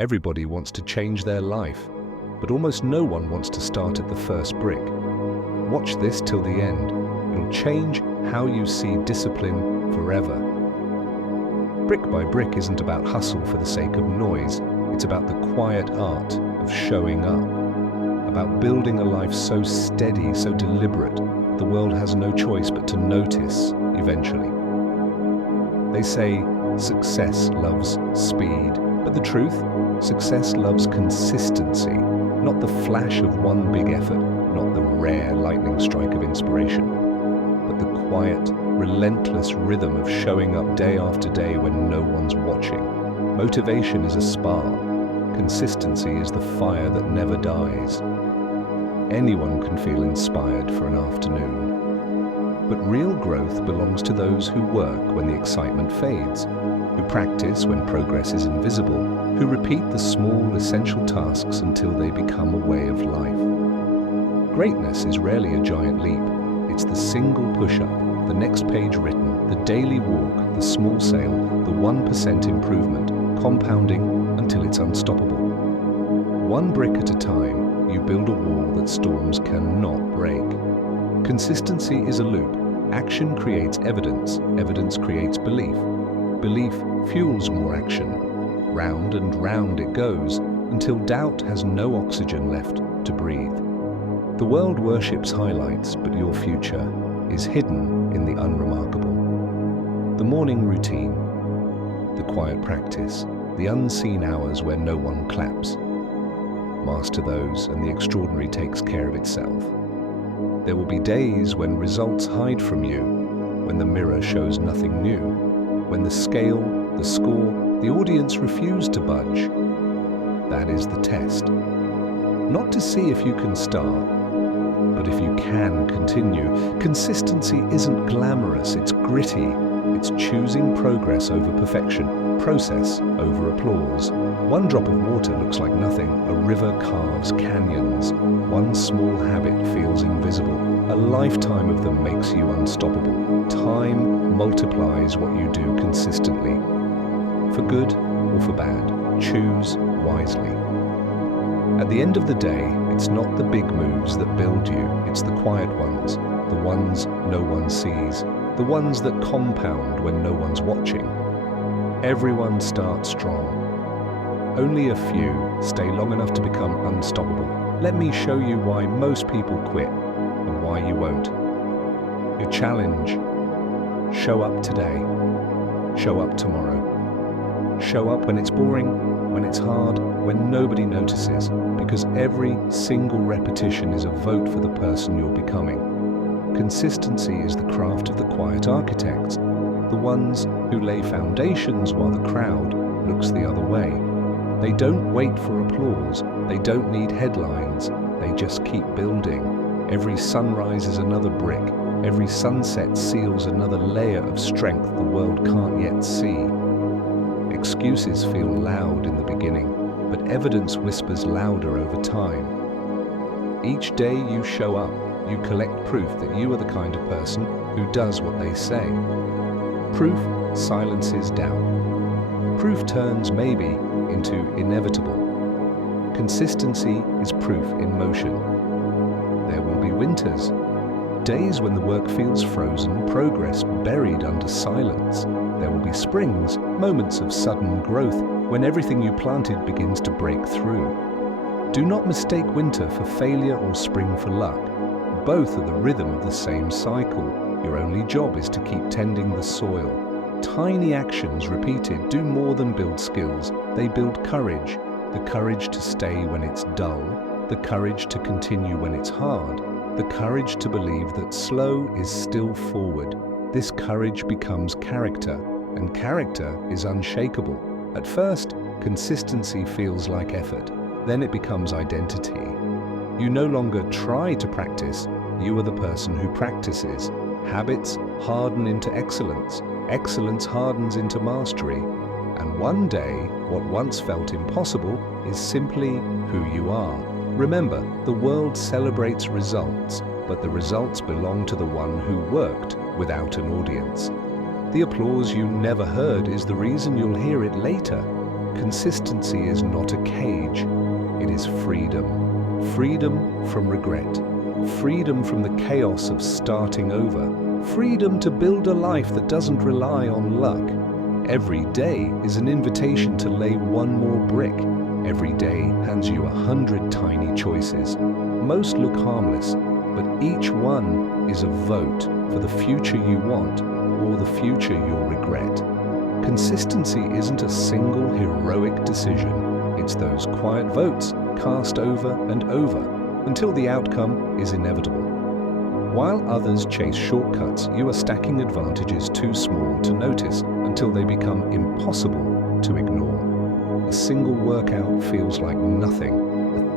Everybody wants to change their life, but almost no one wants to start at the first brick. Watch this till the end. It'll change how you see discipline forever. Brick by brick isn't about hustle for the sake of noise. It's about the quiet art of showing up. About building a life so steady, so deliberate, the world has no choice but to notice eventually. They say success loves speed, but the truth, success loves consistency, not the flash of one big effort, not the rare lightning strike of inspiration, but the quiet, relentless rhythm of showing up day after day when no one's watching. Motivation is a spark. Consistency is the fire that never dies. Anyone can feel inspired for an afternoon. But real growth belongs to those who work when the excitement fades, who practice when progress is invisible, who repeat the small, essential tasks until they become a way of life. Greatness is rarely a giant leap. It's the single push-up, the next page written, the daily walk, the small sale, the 1% improvement, compounding until it's unstoppable. One brick at a time, you build a wall that storms cannot break. Consistency is a loop. Action creates evidence. Evidence creates belief. Belief fuels more action. Round and round it goes until doubt has no oxygen left to breathe. The world worships highlights, but your future is hidden in the unremarkable. The morning routine, the quiet practice, the unseen hours where no one claps. Master those and the extraordinary takes care of itself. There will be days when results hide from you, when the mirror shows nothing new, when the scale, the score, the audience refuse to budge. That is the test. Not to see if you can start, but if you can continue. Consistency isn't glamorous, it's gritty. It's choosing progress over perfection, process over applause. One drop of water looks like nothing. A river carves canyons. One small habit feels invisible. A lifetime of them makes you unstoppable. Time multiplies what you do consistently. For good or for bad, choose wisely. At the end of the day, it's not the big moves that build you, it's the quiet ones, the ones no one sees, the ones that compound when no one's watching. Everyone starts strong. Only a few stay long enough to become unstoppable. Let me show you why most people quit and why you won't. Your challenge: show up today, show up tomorrow. Show up when it's boring, when it's hard, when nobody notices, because every single repetition is a vote for the person you're becoming. Consistency is the craft of the quiet architects, the ones who lay foundations while the crowd looks the other way. They don't wait for applause, they don't need headlines, they just keep building. Every sunrise is another brick, every sunset seals another layer of strength the world can't yet see. Excuses feel loud in the beginning, but evidence whispers louder over time. Each day you show up, you collect proof that you are the kind of person who does what they say. Proof silences doubt. Proof turns maybe into inevitable. Consistency is proof in motion. There will be winters, days when the work feels frozen, progress buried under silence. There will be springs, moments of sudden growth, when everything you planted begins to break through. Do not mistake winter for failure or spring for luck. Both are the rhythm of the same cycle. Your only job is to keep tending the soil. Tiny actions repeated do more than build skills. They build courage. The courage to stay when it's dull. The courage to continue when it's hard. The courage to believe that slow is still forward. This courage becomes character, and character is unshakable. At first, consistency feels like effort. Then it becomes identity. You no longer try to practice, you are the person who practices. Habits harden into excellence. Excellence hardens into mastery. And one day, what once felt impossible is simply who you are. Remember, the world celebrates results, but the results belong to the one who worked without an audience. The applause you never heard is the reason you'll hear it later. Consistency is not a cage, it is freedom. Freedom from regret. Freedom from the chaos of starting over. Freedom to build a life that doesn't rely on luck. Every day is an invitation to lay one more brick. Every day hands you 100 tiny choices. Most look harmless, but each one is a vote for the future you want or the future you'll regret. Consistency isn't a single heroic decision. It's those quiet votes cast over and over until the outcome is inevitable. While others chase shortcuts, you are stacking advantages too small to notice until they become impossible to ignore. A single workout feels like nothing.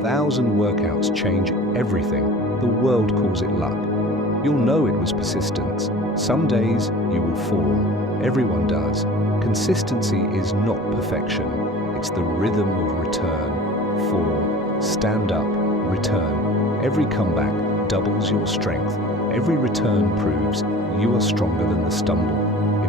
1,000 workouts change everything. The world calls it luck. You'll know it was persistence. Some days you will fall. Everyone does. Consistency is not perfection. It's the rhythm of return. Fall, stand up, return. Every comeback doubles your strength. Every return proves you are stronger than the stumble.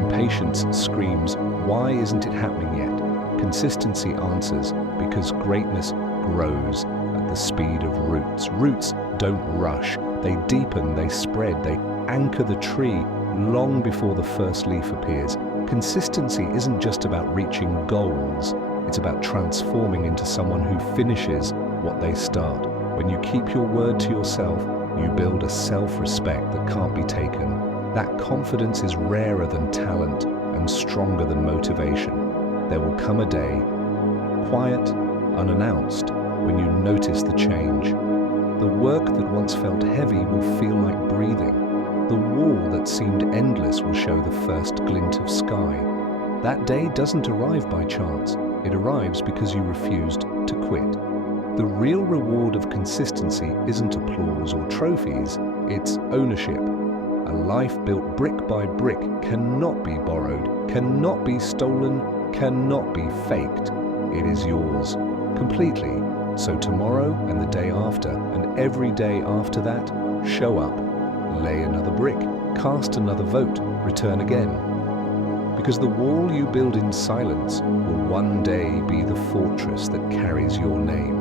Impatience screams, "Why isn't it happening yet?" Consistency answers, because greatness grows at the speed of roots. Roots don't rush. They deepen, they spread, they anchor the tree long before the first leaf appears. Consistency isn't just about reaching goals. It's about transforming into someone who finishes what they start. When you keep your word to yourself, you build a self-respect that can't be taken. That confidence is rarer than talent and stronger than motivation. There will come a day, quiet, unannounced, when you notice the change. The work that once felt heavy will feel like breathing. The wall that seemed endless will show the first glint of sky. That day doesn't arrive by chance. It arrives because you refused to quit. The real reward of consistency isn't applause or trophies, it's ownership. A life built brick by brick cannot be borrowed, cannot be stolen, cannot be faked. It is yours, completely. So tomorrow and the day after, and every day after that, show up. Lay another brick, cast another vote, return again. Because the wall you build in silence will one day be the fortress that carries your name.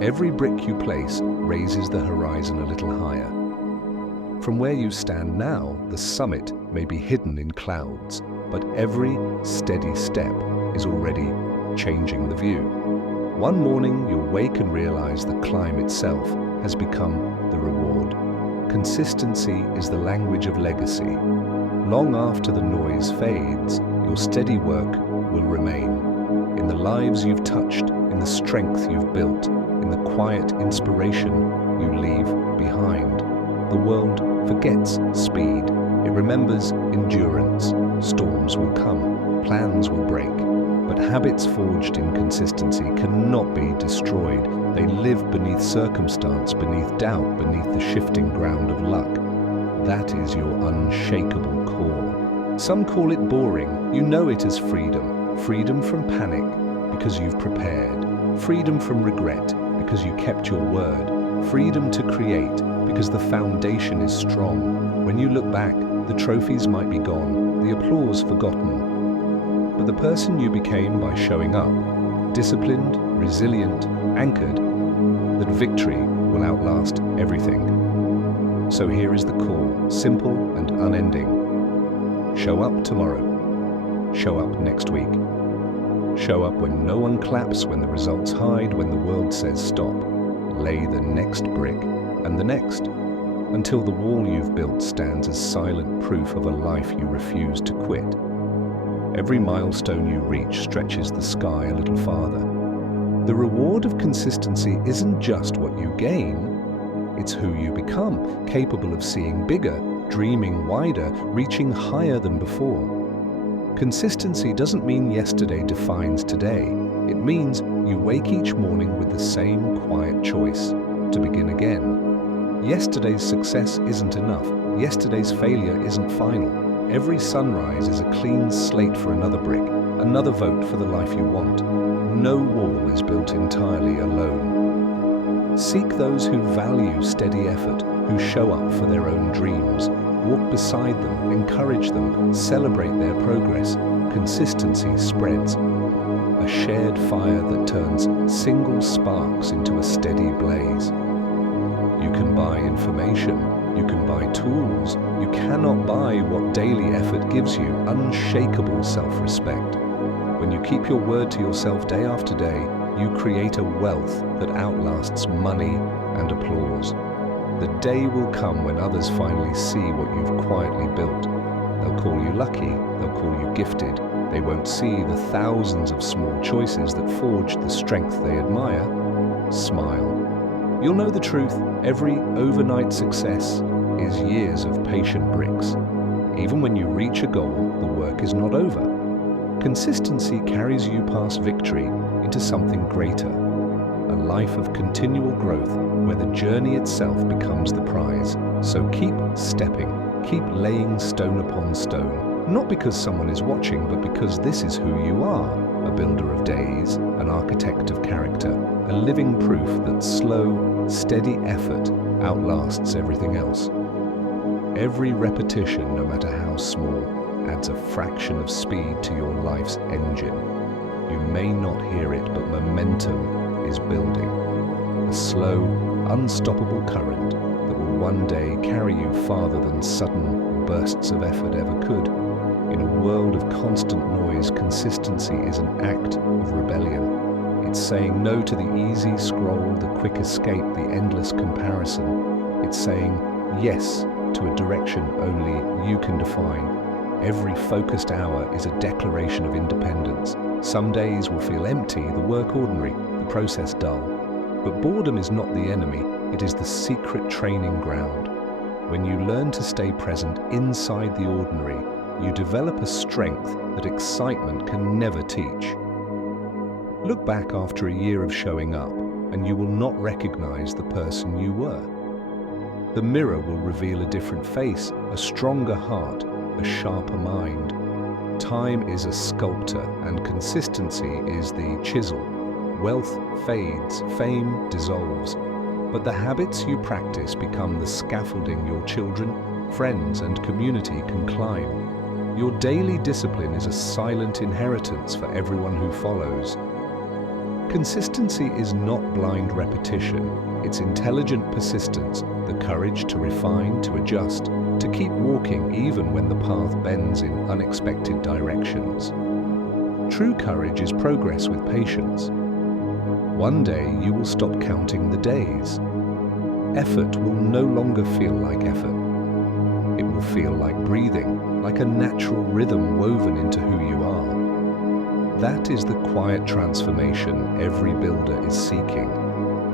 Every brick you place raises the horizon a little higher. From where you stand now, the summit may be hidden in clouds, but every steady step is already changing the view. One morning you'll wake and realize the climb itself has become the reward. Consistency is the language of legacy. Long after the noise fades, your steady work will remain. In the lives you've touched, in the strength you've built, in the quiet inspiration you leave behind. The world forgets speed. It remembers endurance. Storms will come, plans will break, but habits forged in consistency cannot be destroyed. They live beneath circumstance, beneath doubt, beneath the shifting ground of luck. That is your unshakable core. Some call it boring. You know it as freedom. Freedom from panic, because you've prepared. Freedom from regret, because you kept your word. Freedom to create, because the foundation is strong. When you look back, the trophies might be gone, the applause forgotten. But the person you became by showing up, disciplined, resilient, anchored, that victory will outlast everything. So here is the call, simple and unending. Show up tomorrow. Show up next week. Show up when no one claps, when the results hide, when the world says stop. Lay the next brick and the next, until the wall you've built stands as silent proof of a life you refuse to quit. Every milestone you reach stretches the sky a little farther. The reward of consistency isn't just what you gain, it's who you become, capable of seeing bigger, dreaming wider, reaching higher than before. Consistency doesn't mean yesterday defines today. It means you wake each morning with the same quiet choice, to begin again. Yesterday's success isn't enough. Yesterday's failure isn't final. Every sunrise is a clean slate for another brick, another vote for the life you want. No wall is built entirely alone. Seek those who value steady effort, who show up for their own dreams. Walk beside them, encourage them, celebrate their progress. Consistency spreads. A a shared fire that turns single sparks into a steady blaze. You can buy information, you can buy tools, you cannot buy what daily effort gives you: unshakable self-respect. When you keep your word to yourself day after day, you create a wealth that outlasts money and applause. The day will come when others finally see what you've quietly built. They'll call you lucky, they'll call you gifted. They won't see the thousands of small choices that forged the strength they admire. Smile. You'll know the truth: every overnight success is years of patient bricks. Even when you reach a goal, the work is not over. Consistency carries you past victory into something greater, a life of continual growth where the journey itself becomes the prize. So keep stepping, keep laying stone upon stone, not because someone is watching, but because this is who you are: a builder of days, an architect of character, a living proof that slow, steady effort outlasts everything else. Every repetition, no matter how small, adds a fraction of speed to your life's engine. You may not hear it, but momentum is building. A slow, unstoppable current that will one day carry you farther than sudden bursts of effort ever could. In a world of constant noise, consistency is an act of rebellion. It's saying no to the easy scroll, the quick escape, the endless comparison. It's saying yes to a direction only you can define. Every focused hour is a declaration of independence. Some days will feel empty, the work ordinary, the process dull. But boredom is not the enemy, it is the secret training ground. When you learn to stay present inside the ordinary, you develop a strength that excitement can never teach. Look back after a year of showing up, and you will not recognize the person you were. The mirror will reveal a different face, a stronger heart, a sharper mind. Time is a sculptor, and consistency is the chisel. Wealth fades, fame dissolves, but the habits you practice become the scaffolding your children, friends, and community can climb. Your daily discipline is a silent inheritance for everyone who follows. Consistency is not blind repetition, it's intelligent persistence, the courage to refine, to adjust, to keep walking even when the path bends in unexpected directions. True courage is progress with patience. One day you will stop counting the days. Effort will no longer feel like effort. It will feel like breathing, like a natural rhythm woven into who you are. That is the quiet transformation every builder is seeking.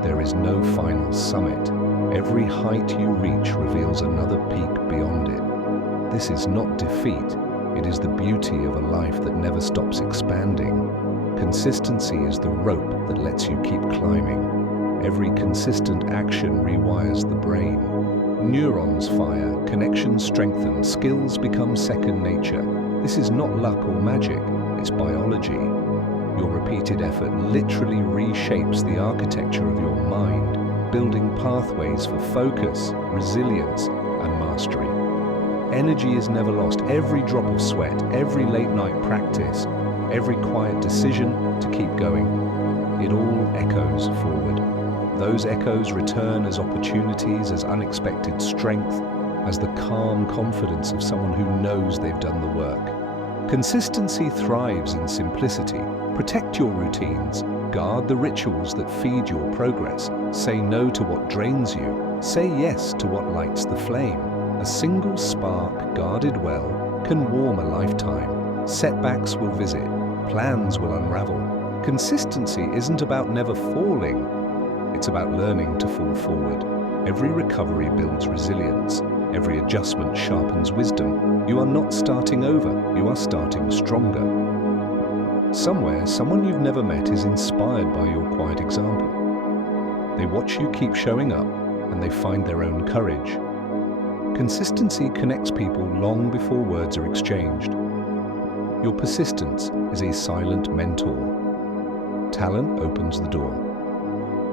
There is no final summit. Every height you reach reveals another peak beyond it. This is not defeat. It is the beauty of a life that never stops expanding. Consistency is the rope that lets you keep climbing. Every consistent action rewires the brain. Neurons fire, connections strengthen, skills become second nature. This is not luck or magic, it's biology. Your repeated effort literally reshapes the architecture of your mind, building pathways for focus, resilience, and mastery. Energy is never lost. Every drop of sweat, every late night practice, every quiet decision to keep going, it all echoes forward. Those echoes return as opportunities, as unexpected strength, as the calm confidence of someone who knows they've done the work. Consistency thrives in simplicity. Protect your routines. Guard the rituals that feed your progress. Say no to what drains you. Say yes to what lights the flame. A single spark, guarded well, can warm a lifetime. Setbacks will visit. Plans will unravel. Consistency isn't about never falling. It's about learning to fall forward. Every recovery builds resilience. Every adjustment sharpens wisdom. You are not starting over, you are starting stronger. Somewhere, someone you've never met is inspired by your quiet example. They watch you keep showing up, and they find their own courage. Consistency connects people long before words are exchanged. Your persistence is a silent mentor. Talent opens the door.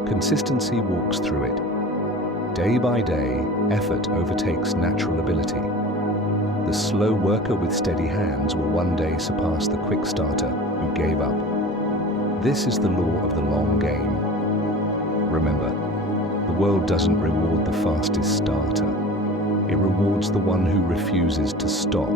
Consistency walks through it. Day by day, effort overtakes natural ability. The slow worker with steady hands will one day surpass the quick starter who gave up. This is the law of the long game. Remember, the world doesn't reward the fastest starter. It rewards the one who refuses to stop.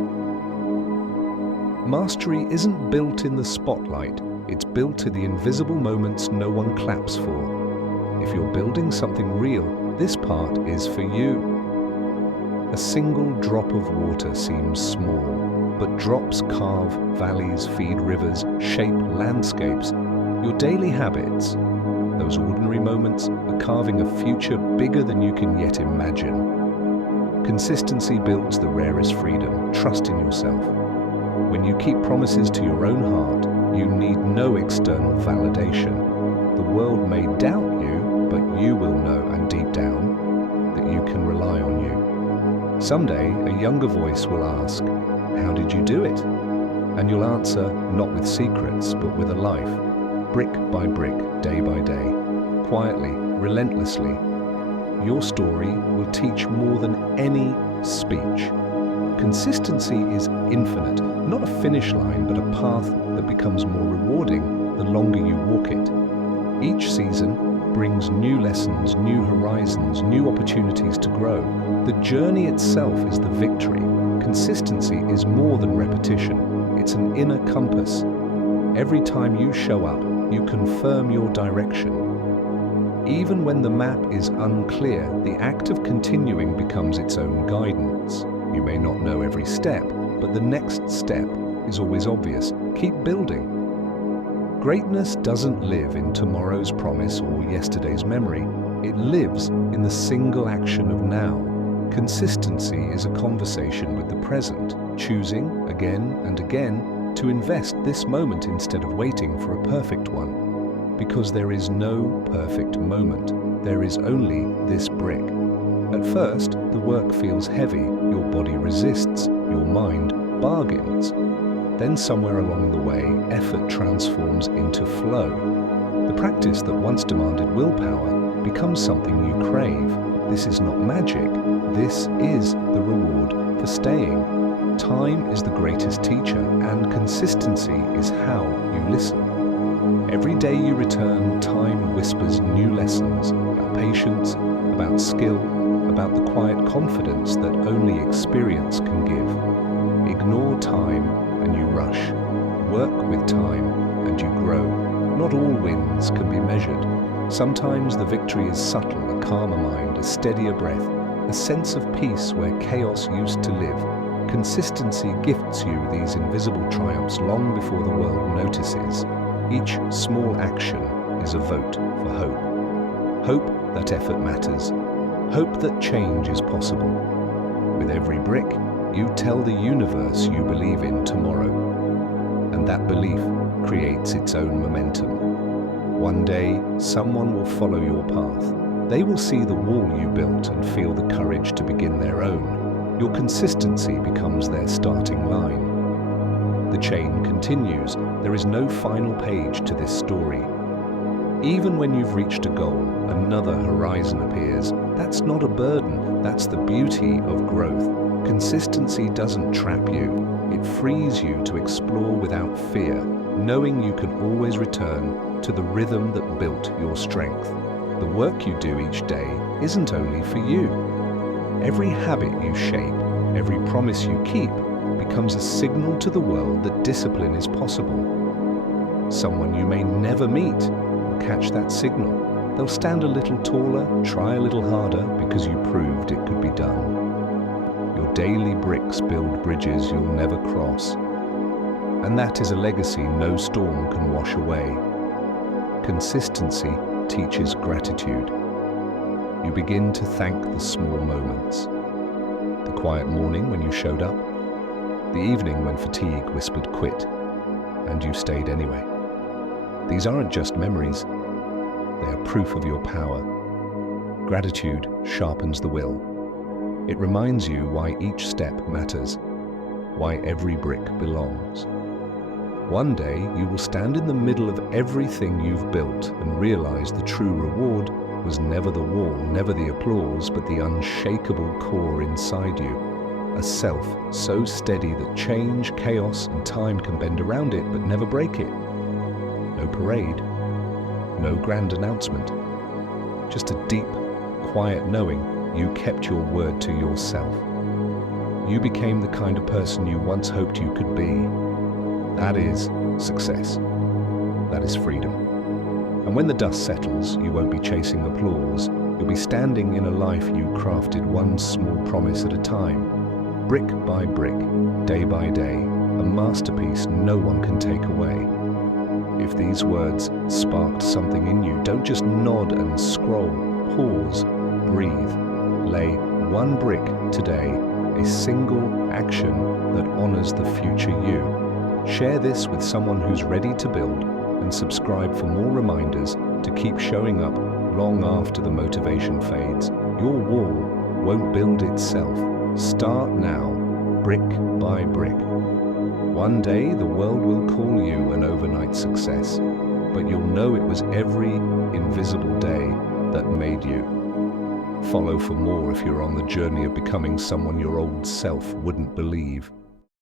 Mastery isn't built in the spotlight. It's built in the invisible moments no one claps for. If you're building something real, this part is for you. A single drop of water seems small, but drops carve valleys, feed rivers, shape landscapes. Your daily habits, those ordinary moments, are carving a future bigger than you can yet imagine. Consistency builds the rarest freedom. Trust in yourself. When you keep promises to your own heart, you need no external validation. The world may doubt you, but you will know, and deep down, that you can rely on you. Someday, a younger voice will ask, "How did you do it?" And you'll answer, not with secrets, but with a life. Brick by brick, day by day, quietly, relentlessly. Your story will teach more than any speech. Consistency is infinite, not a finish line, but a path that becomes more rewarding the longer you walk it. Each season brings new lessons, new horizons, new opportunities to grow. The journey itself is the victory. Consistency is more than repetition. It's an inner compass. Every time you show up, you confirm your direction. Even when the map is unclear, the act of continuing becomes its own guidance. You may not know every step, but the next step is always obvious. Keep building. Greatness doesn't live in tomorrow's promise or yesterday's memory. It lives in the single action of now. Consistency is a conversation with the present, choosing again and again to invest this moment instead of waiting for a perfect one. Because there is no perfect moment. There is only this brick. At first, the work feels heavy, your body resists, your mind bargains. Then somewhere along the way, effort transforms into flow. The practice that once demanded willpower becomes something you crave. This is not magic, this is the reward for staying. Time is the greatest teacher, and consistency is how you listen. Every day you return, time whispers new lessons about patience, about skill, about the quiet confidence that only experience can give. Ignore time and you rush. Work with time and you grow. Not all wins can be measured. Sometimes the victory is subtle, a calmer mind, a steadier breath, a sense of peace where chaos used to live. Consistency gifts you these invisible triumphs long before the world notices. Each small action is a vote for hope. Hope that effort matters. Hope that change is possible. With every brick, you tell the universe you believe in tomorrow. And that belief creates its own momentum. One day, someone will follow your path. They will see the wall you built and feel the courage to begin their own. Your consistency becomes their starting line. The chain continues. There is no final page to this story. Even when you've reached a goal, another horizon appears. That's not a burden, that's the beauty of growth. Consistency doesn't trap you. It frees you to explore without fear, knowing you can always return to the rhythm that built your strength. The work you do each day isn't only for you. Every habit you shape, every promise you keep, becomes a signal to the world that discipline is possible. Someone you may never meet will catch that signal. They'll stand a little taller, try a little harder, because you proved it could be done. Your daily bricks build bridges you'll never cross. And that is a legacy no storm can wash away. Consistency teaches gratitude. You begin to thank the small moments. The quiet morning when you showed up, the evening when fatigue whispered quit, and you stayed anyway. These aren't just memories, they are proof of your power. Gratitude sharpens the will. It reminds you why each step matters, why every brick belongs. One day you will stand in the middle of everything you've built and realize the true reward was never the wall, never the applause, but the unshakable core inside you. A self so steady that change, chaos, and time can bend around it but never break it. No No parade, no grand announcement. Just a deep, quiet knowing you kept your word to yourself. You became the kind of person you once hoped you could be. That is success. That is freedom. And when the dust settles, you won't be chasing applause. You'll be standing in a life you crafted one small promise at a time, brick by brick, day by day, a masterpiece no one can take away. If these words sparked something in you, don't just nod and scroll. Pause, breathe, lay one brick today, a single action that honors the future you. Share this with someone who's ready to build, and subscribe for more reminders to keep showing up long after the motivation fades. Your wall won't build itself. Start now, brick by brick. One day the world will call you an overnight success, but you'll know it was every invisible day that made you. Follow for more if you're on the journey of becoming someone your old self wouldn't believe.